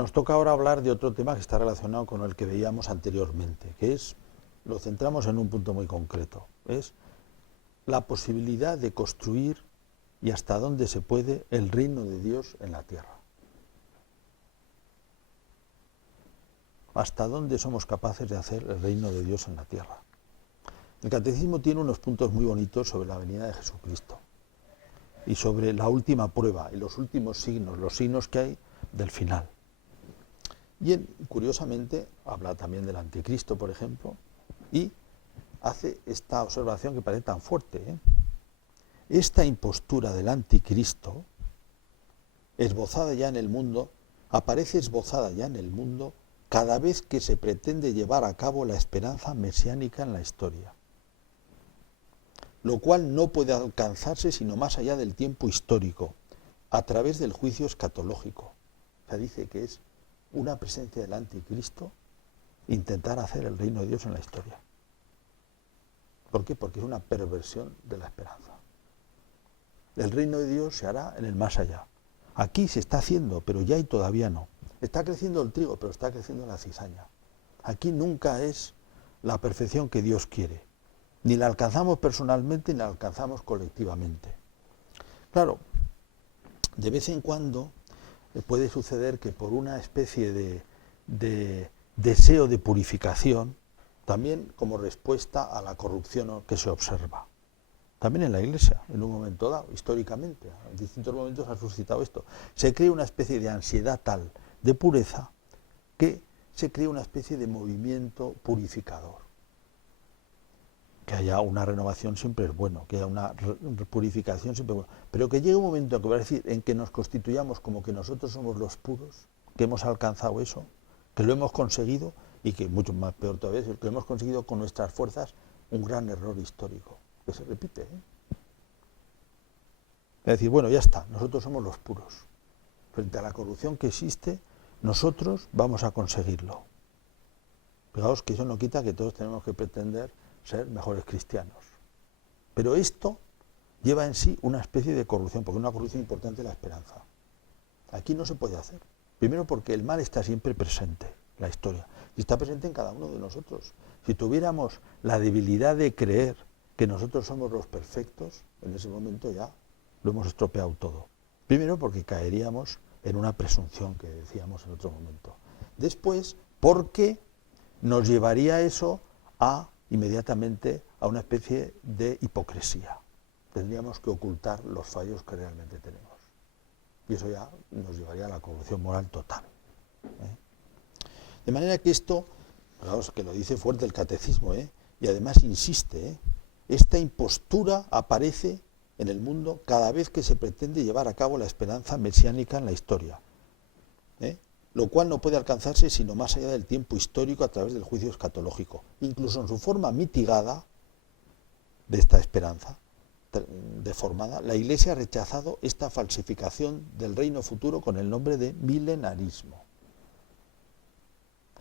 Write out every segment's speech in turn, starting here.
nos toca ahora hablar de otro tema que está relacionado con el que veíamos anteriormente, que es, lo centramos en un punto muy concreto, es la posibilidad de construir y hasta dónde se puede el reino de Dios en la tierra. Hasta dónde somos capaces de hacer el reino de Dios en la tierra. El catecismo tiene unos puntos muy bonitos sobre la venida de Jesucristo y sobre la última prueba y los últimos signos, los signos que hay del final. Y él, curiosamente, habla también del anticristo, por ejemplo, y hace esta observación que parece tan fuerte, ¿eh? Esta impostura del anticristo, esbozada ya en el mundo, aparece esbozada ya en el mundo cada vez que se pretende llevar a cabo la esperanza mesiánica en la historia, lo cual no puede alcanzarse sino más allá del tiempo histórico, a través del juicio escatológico. O sea, dice que es una presencia del anticristo intentar hacer el reino de Dios en la historia. ¿Por qué? Porque es una perversión de la esperanza. El reino de Dios se hará en el más allá. Aquí se está haciendo, pero ya y todavía no. Está creciendo el trigo, pero está creciendo la cizaña. Aquí nunca es la perfección que Dios quiere. Ni la alcanzamos personalmente, ni la alcanzamos colectivamente. Claro, de vez en cuando puede suceder que por una especie de deseo de purificación, también como respuesta a la corrupción que se observa. También en la Iglesia, en un momento dado, históricamente, en distintos momentos ha suscitado esto. Se crea una especie de ansiedad tal de pureza que se crea una especie de movimiento purificador. Que haya una renovación siempre es bueno, que haya una purificación siempre es bueno, pero que llegue un momento en que, va a decir, en que nos constituyamos como que nosotros somos los puros, que hemos alcanzado eso, que lo hemos conseguido y que mucho más peor todavía es que lo hemos conseguido con nuestras fuerzas, un gran error histórico que se repite, ¿eh? Es decir, bueno, ya está, nosotros somos los puros. Frente a la corrupción que existe, nosotros vamos a conseguirlo. Fijaos que eso no quita que todos tenemos que pretender ser mejores cristianos. Pero esto lleva en sí una especie de corrupción, porque es una corrupción importante de la esperanza. Aquí no se puede hacer. Primero porque el mal está siempre presente en la historia, y está presente en cada uno de nosotros. Si tuviéramos la debilidad de creer que nosotros somos los perfectos, en ese momento ya lo hemos estropeado todo. Primero porque caeríamos en una presunción que decíamos en otro momento. Después porque nos llevaría eso a inmediatamente a una especie de hipocresía. Tendríamos que ocultar los fallos que realmente tenemos. Y eso ya nos llevaría a la corrupción moral total, ¿eh? De manera que esto, fijaos que lo dice fuerte el catecismo, ¿eh? Y además insiste, ¿eh? Esta impostura aparece en el mundo cada vez que se pretende llevar a cabo la esperanza mesiánica en la historia, ¿eh? Lo cual no puede alcanzarse sino más allá del tiempo histórico a través del juicio escatológico. Incluso en su forma mitigada de esta esperanza deformada, la Iglesia ha rechazado esta falsificación del reino futuro con el nombre de milenarismo.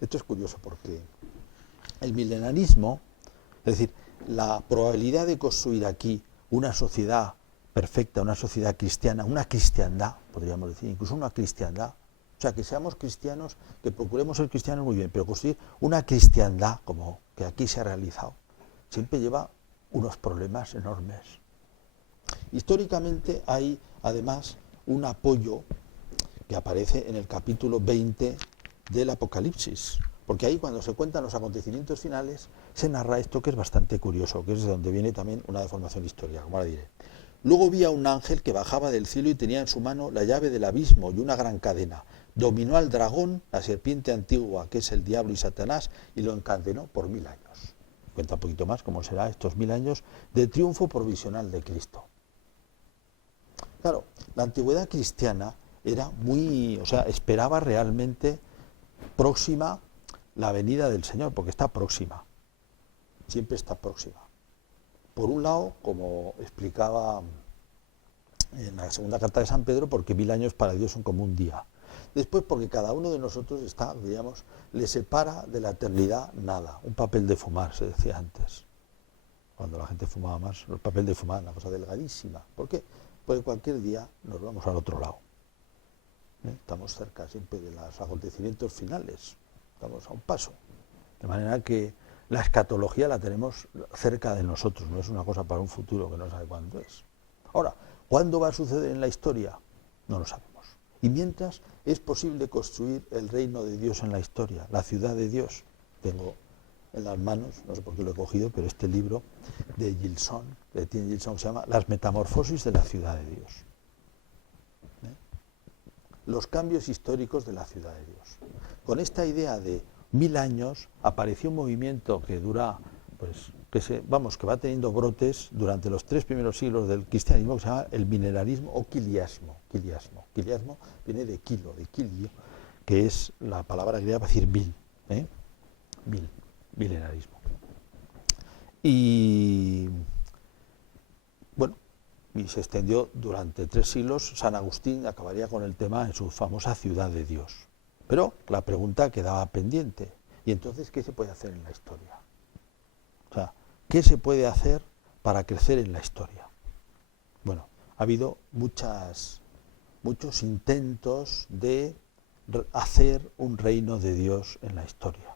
Esto es curioso porque el milenarismo, es decir, la probabilidad de construir aquí una sociedad perfecta, una sociedad cristiana, una cristiandad, podríamos decir, incluso una cristiandad, o sea, que seamos cristianos, que procuremos ser cristianos muy bien, pero construir una cristiandad como que aquí se ha realizado, siempre lleva unos problemas enormes. Históricamente hay, además, un apoyo que aparece en el capítulo 20 del Apocalipsis, porque ahí cuando se cuentan los acontecimientos finales se narra esto que es bastante curioso, que es de donde viene también una deformación histórica, como ahora diré. Luego vi a un ángel que bajaba del cielo y tenía en su mano la llave del abismo y una gran cadena. Dominó al dragón, la serpiente antigua, que es el diablo y Satanás, y lo encadenó por 1000 años. Cuenta un poquito más cómo será estos 1000 años de triunfo provisional de Cristo. Claro, la antigüedad cristiana era muy, o sea, esperaba realmente próxima la venida del Señor, porque está próxima, siempre está próxima. Por un lado, como explicaba en la segunda carta de San Pedro, porque 1000 años para Dios son como un día. Después, porque cada uno de nosotros está, digamos, le separa de la eternidad nada, un papel de fumar, se decía antes. Cuando la gente fumaba más, el papel de fumar, una cosa delgadísima. ¿Por qué? Porque cualquier día nos vamos al otro lado. Estamos cerca siempre de los acontecimientos finales, estamos a un paso. De manera que la escatología la tenemos cerca de nosotros, no es una cosa para un futuro que no sabe cuándo es. Ahora, ¿cuándo va a suceder en la historia? No lo sabemos. Y mientras, es posible construir el reino de Dios en la historia, la ciudad de Dios. Tengo en las manos, no sé por qué lo he cogido, pero este libro de Gilson, de Etienne Gilson, se llama Las metamorfosis de la ciudad de Dios. Los cambios históricos de la ciudad de Dios. Con esta idea de 1000 años apareció un movimiento que dura, pues, que va teniendo brotes durante los 3 primeros siglos del cristianismo, que se llama el milenarismo o quiliasmo. Quiliasmo viene de kilo, de kilio, que es la palabra griega para decir 1000, milenarismo. Y bueno, y se extendió durante 3 siglos. San Agustín acabaría con el tema en su famosa ciudad de Dios. Pero la pregunta quedaba pendiente. ¿Y entonces qué se puede hacer en la historia? O sea, ¿qué se puede hacer para crecer en la historia? Bueno, ha habido muchos intentos de hacer un reino de Dios en la historia.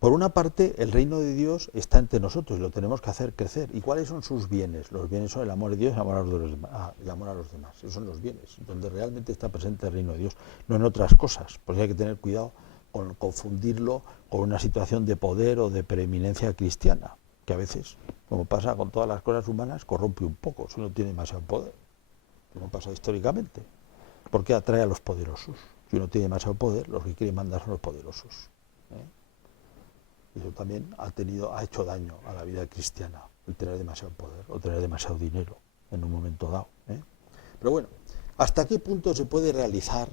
Por una parte, el reino de Dios está entre nosotros y lo tenemos que hacer crecer. ¿Y cuáles son sus bienes? Los bienes son el amor de Dios y el amor a los demás. Esos son los bienes, donde realmente está presente el reino de Dios, no en otras cosas. Porque hay que tener cuidado con confundirlo con una situación de poder o de preeminencia cristiana, que a veces, como pasa con todas las cosas humanas, corrompe un poco si uno tiene demasiado poder, como pasa históricamente. Porque atrae a los poderosos. Si uno tiene demasiado poder, los que quieren mandar son los poderosos. Eso también ha hecho daño a la vida cristiana, el tener demasiado poder o tener demasiado dinero en un momento dado. Pero bueno, ¿hasta qué punto se puede realizar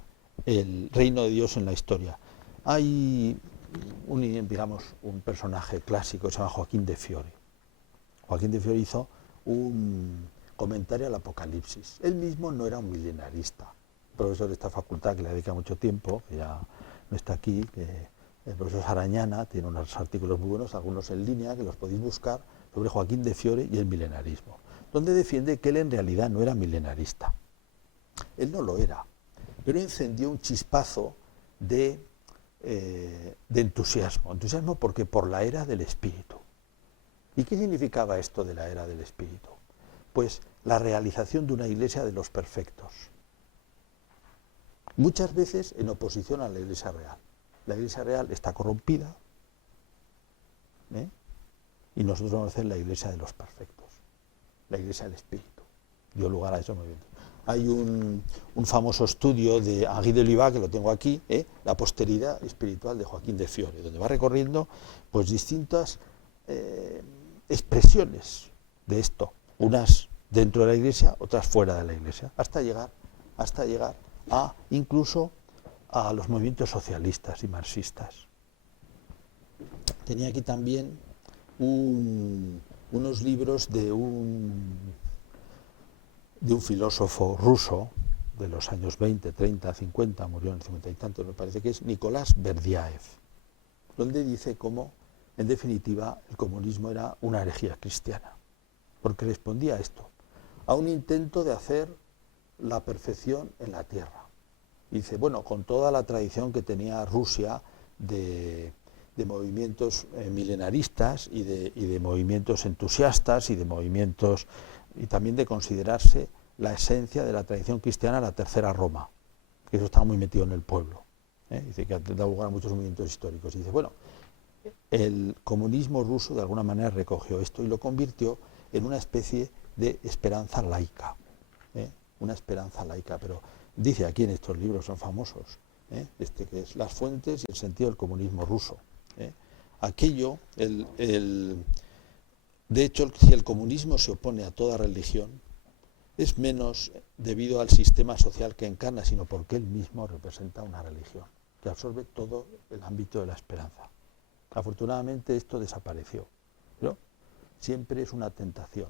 el reino de Dios en la historia? Hay un personaje clásico que se llama Joaquín de Fiore. Joaquín de Fiore hizo un comentario al Apocalipsis. Él mismo no era un milenarista, profesor de esta facultad que le dedica mucho tiempo, que ya no está aquí, el profesor Sarañana tiene unos artículos muy buenos, algunos en línea, que los podéis buscar, sobre Joaquín de Fiore y el milenarismo, donde defiende que él en realidad no era milenarista. Él no lo era, pero encendió un chispazo de entusiasmo. Entusiasmo porque por la era del Espíritu. ¿Y qué significaba esto de la era del Espíritu? Pues la realización de una iglesia de los perfectos. Muchas veces en oposición a la iglesia real. La iglesia real está corrompida, y nosotros vamos a hacer la iglesia de los perfectos, la iglesia del Espíritu. Dio lugar a esos movimientos. Hay un famoso estudio de Henri de Oliva, que lo tengo aquí, la posteridad espiritual de Joaquín de Fiore, donde va recorriendo pues distintas expresiones de esto, unas dentro de la iglesia, otras fuera de la iglesia, hasta llegar a incluso a los movimientos socialistas y marxistas. Tenía aquí también unos libros de un filósofo ruso de los años 20, 30, 50, murió en el 50 y tantos, me parece que es Nicolás Berdyaev, donde dice cómo, en definitiva, el comunismo era una herejía cristiana, porque respondía a esto, a un intento de hacer la perfección en la tierra. Dice, bueno, con toda la tradición que tenía Rusia de movimientos milenaristas y de movimientos entusiastas y de movimientos, y también de considerarse la esencia de la tradición cristiana, la tercera Roma, que eso estaba muy metido en el pueblo. Dice que ha dado lugar a muchos movimientos históricos. Y dice, bueno, el comunismo ruso de alguna manera recogió esto y lo convirtió en una especie de esperanza laica, una esperanza laica, pero dice aquí en estos libros, son famosos, que es Las fuentes y el sentido del comunismo ruso. Aquello, de hecho, si el comunismo se opone a toda religión, es menos debido al sistema social que encarna, sino porque él mismo representa una religión, que absorbe todo el ámbito de la esperanza. Afortunadamente esto desapareció, pero siempre es una tentación.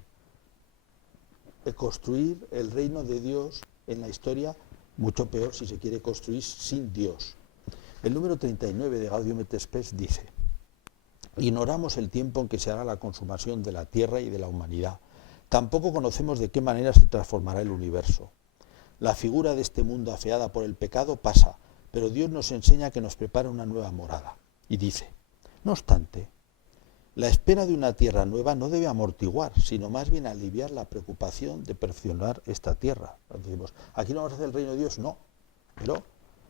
Construir el reino de Dios en la historia, mucho peor si se quiere construir sin Dios. El número 39 de Gaudium et Spes dice: ignoramos el tiempo en que se hará la consumación de la tierra y de la humanidad. Tampoco conocemos de qué manera se transformará el universo. La figura de este mundo afeada por el pecado pasa, pero Dios nos enseña que nos prepara una nueva morada. Y dice, no obstante, la espera de una tierra nueva no debe amortiguar, sino más bien aliviar la preocupación de perfeccionar esta tierra. Decimos, aquí no vamos a hacer el reino de Dios, no, pero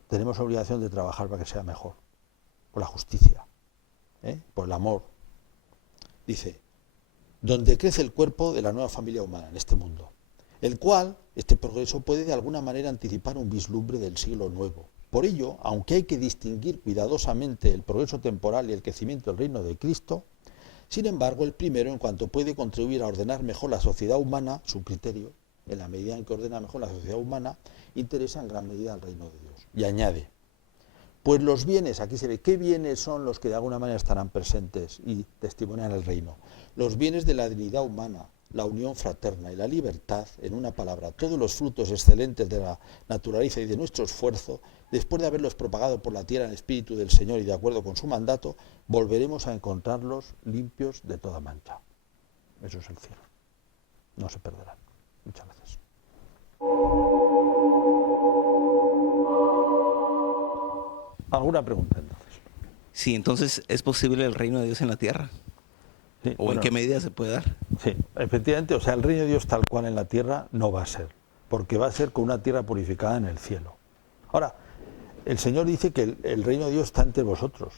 tenemos obligación de trabajar para que sea mejor, por la justicia, por el amor. Dice, donde crece el cuerpo de la nueva familia humana en este mundo, el cual, este progreso, puede de alguna manera anticipar un vislumbre del siglo nuevo. Por ello, aunque hay que distinguir cuidadosamente el progreso temporal y el crecimiento del reino de Cristo, sin embargo, el primero, en cuanto puede contribuir a ordenar mejor la sociedad humana, su criterio, en la medida en que ordena mejor la sociedad humana, interesa en gran medida al reino de Dios. Y añade, pues los bienes, aquí se ve, ¿qué bienes son los que de alguna manera estarán presentes y testimonian el reino? Los bienes de la dignidad humana, la unión fraterna y la libertad, en una palabra, todos los frutos excelentes de la naturaleza y de nuestro esfuerzo, después de haberlos propagado por la tierra en el Espíritu del Señor y de acuerdo con su mandato, volveremos a encontrarlos limpios de toda mancha. Eso es el cielo. No se perderán. Muchas gracias. ¿Alguna pregunta entonces? Sí, entonces, ¿es posible el reino de Dios en la tierra? Sí, ¿O en qué medida se puede dar? Sí, efectivamente, o sea, el reino de Dios tal cual en la tierra no va a ser, porque va a ser con una tierra purificada en el cielo. Ahora, el Señor dice que el reino de Dios está entre vosotros,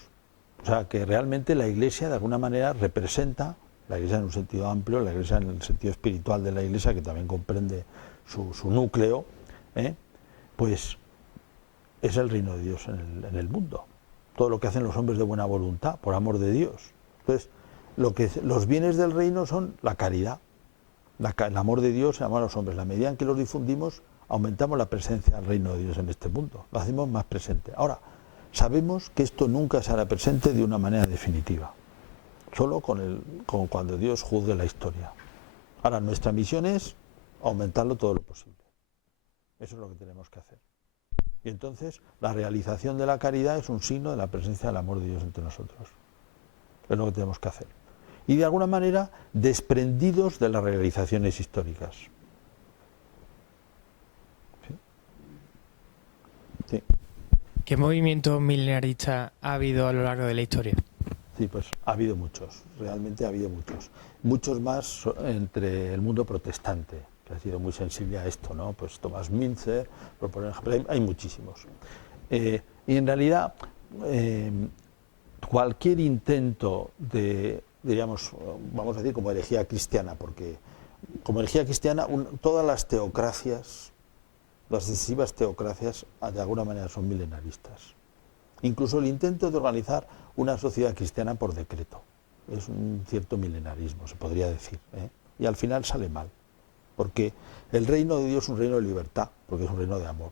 o sea, que realmente la Iglesia de alguna manera representa, la Iglesia en un sentido amplio, la Iglesia en el sentido espiritual de la Iglesia, que también comprende su núcleo, pues es el reino de Dios en el mundo. Todo lo que hacen los hombres de buena voluntad, por amor de Dios. Entonces, los bienes del reino son la caridad, el amor de Dios, el amor a los hombres. La medida en que los difundimos, aumentamos la presencia del reino de Dios en este mundo, lo hacemos más presente. Ahora, sabemos que esto nunca se hará presente de una manera definitiva, solo con cuando Dios juzgue la historia. Ahora, nuestra misión es aumentarlo todo lo posible. Eso es lo que tenemos que hacer. Y entonces, la realización de la caridad es un signo de la presencia del amor de Dios entre nosotros. Es lo que tenemos que hacer. Y de alguna manera desprendidos de las realizaciones históricas. ¿Sí? Sí. ¿Qué movimiento milenarista ha habido a lo largo de la historia? Sí, pues ha habido muchos, realmente ha habido muchos. Muchos más entre el mundo protestante, que ha sido muy sensible a esto, ¿no? Pues Thomas Müntzer, por poner ejemplo, hay muchísimos. Y en realidad, cualquier intento de, diríamos, vamos a decir como herejía cristiana, porque como herejía cristiana todas las teocracias, las sucesivas teocracias de alguna manera son milenaristas. Incluso el intento de organizar una sociedad cristiana por decreto es un cierto milenarismo, se podría decir, y al final sale mal, porque el reino de Dios es un reino de libertad, porque es un reino de amor.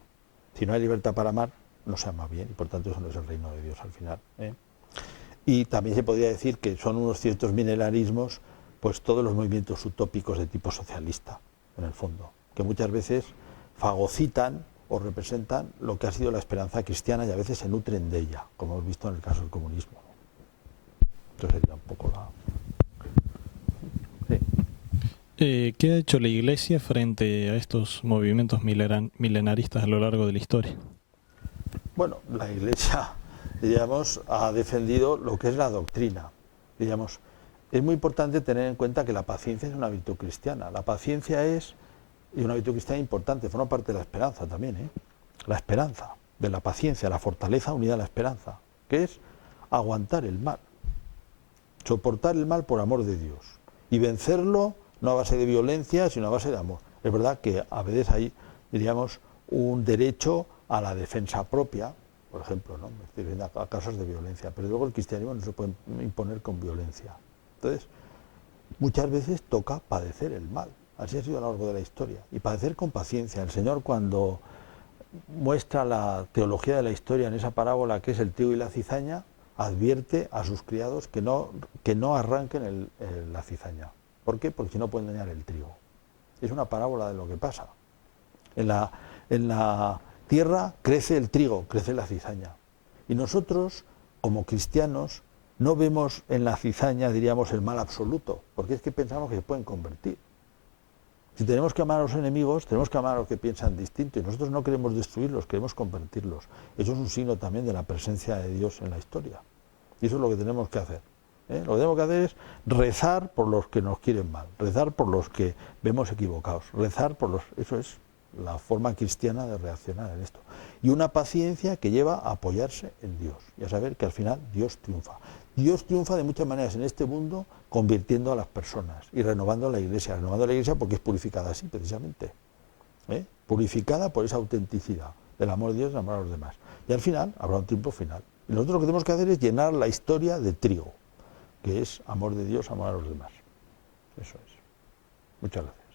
Si no hay libertad para amar, no se ama bien, y por tanto eso no es el reino de Dios al final. Y también se podría decir que son unos ciertos milenarismos, pues todos los movimientos utópicos de tipo socialista, en el fondo, que muchas veces fagocitan o representan lo que ha sido la esperanza cristiana y a veces se nutren de ella, como hemos visto en el caso del comunismo. Entonces sería un poco la... Sí. ¿Qué ha hecho la Iglesia frente a estos movimientos milenaristas a lo largo de la historia? Bueno, la Iglesia, diríamos, ha defendido lo que es la doctrina. Diríamos, es muy importante tener en cuenta que la paciencia es una virtud cristiana. La paciencia es, y una virtud cristiana importante, forma parte de la esperanza también, la esperanza, de la paciencia, la fortaleza unida a la esperanza, que es aguantar el mal, soportar el mal por amor de Dios y vencerlo no a base de violencia, sino a base de amor. Es verdad que a veces hay, diríamos, un derecho a la defensa propia, por ejemplo, ¿no? A casos de violencia, pero luego el cristianismo no se puede imponer con violencia. Entonces, muchas veces toca padecer el mal. Así ha sido a lo largo de la historia. Y padecer con paciencia. El Señor, cuando muestra la teología de la historia en esa parábola que es el trigo y la cizaña, advierte a sus criados que no arranquen la cizaña. ¿Por qué? Porque si no pueden dañar el trigo. Es una parábola de lo que pasa. En la tierra crece el trigo, crece la cizaña. Y nosotros, como cristianos, no vemos en la cizaña, diríamos, el mal absoluto, porque es que pensamos que se pueden convertir. Si tenemos que amar a los enemigos, tenemos que amar a los que piensan distinto, y nosotros no queremos destruirlos, queremos convertirlos. Eso es un signo también de la presencia de Dios en la historia. Y eso es lo que tenemos que hacer. Lo que tenemos que hacer es rezar por los que nos quieren mal, rezar por los que vemos equivocados, rezar por los... Eso es la forma cristiana de reaccionar en esto. Y una paciencia que lleva a apoyarse en Dios y a saber que al final Dios triunfa. Dios triunfa de muchas maneras en este mundo, convirtiendo a las personas y renovando la Iglesia porque es purificada así precisamente, purificada por esa autenticidad del amor de Dios y amor a los demás. Y al final habrá un triunfo final. Y nosotros lo que tenemos que hacer es llenar la historia de trigo, que es amor de Dios, amor a los demás. Eso es. Muchas gracias.